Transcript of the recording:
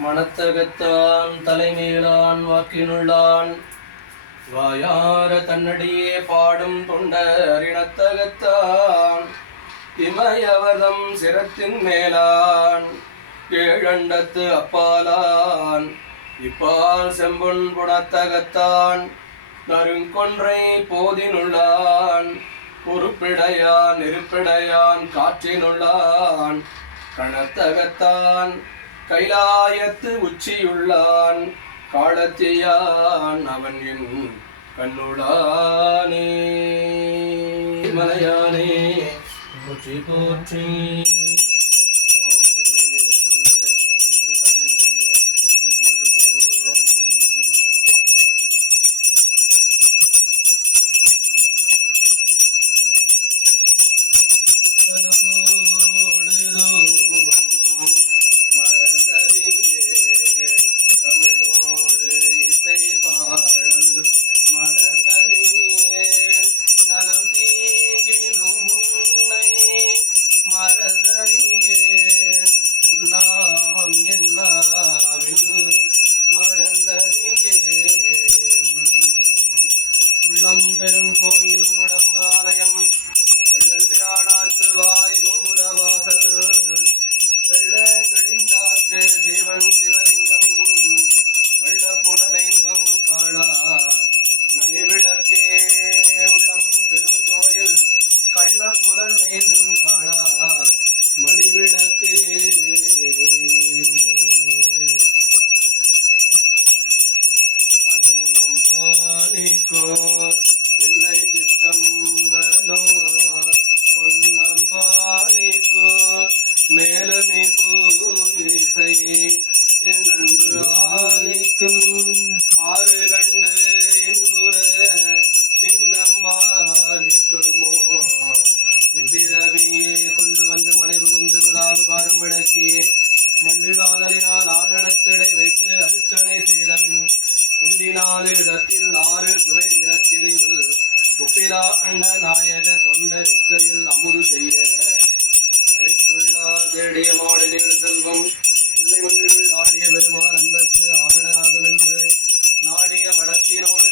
மனத்தகத்தான் தலைமையிலான் வாக்கினுள்ளான் வாயார தன்னடியே பாடும் தொண்டரினத்தகத்தான் இமயவதம் சிரத்தின் மேலான் ஏழண்டத்து அப்பாலான் இப்பால் செம்பொன் புணத்தகத்தான் நறுங்கொன்றை போதினுள்ளான் பொறுப்பிடையான் நெருப்பிடையான் காற்றினுள்ளான் கணத்தகத்தான் கைலாயத்து உச்சியுள்ளான் காலத்தியான் அவன் என் கண்ணுளானே மலையானே போற்றி போற்றி பெரும் கோயில் உடம்பு ஆலயம் வெள்ளல் விராடார்க்கு வாய் கோபுர வாசல் வெள்ள கெளிந்தார்க்கு தேவன் சிவலிங்கம் வெள்ள புலனைந்தும் காளா நலிவிளக்கே உள்ளம் பெரும் கோயில் கள்ள புலனைந்தும் காளா மணிவிளக்கே அன்னம் பாலிக்கோ பிள்ளை சிற்றம்பலோ பொன்னம்பாலிக்கோ மேலமே பூமிசை என் அன்பு ஆலிக்கும் ஆறு கண்டு இன்புற சின்னம்பாலிக்குமோ இப்பிறவியே கொண்டு வந்து மனைவு கொண்டு குலாவு பாதம் விளக்கியே மண்டு காதலினால் ஆதனத்திடை வைத்து அரிச்சனை செய்தபின் உண்டினாலு இடத்தில் ஆறு குறை நிறத்தினில் முப்பிலா அண்ட நாயக தொண்ட இச்சையில் அமுது செய்ய அளித்துள்ளார் தேடிய மாடு நீடு செல்வம் இல்லை ஒன்றில் ஆடிய பெருமான் அன்பத்து ஆவணாகும் என்று நாடிய மனத்தினோடு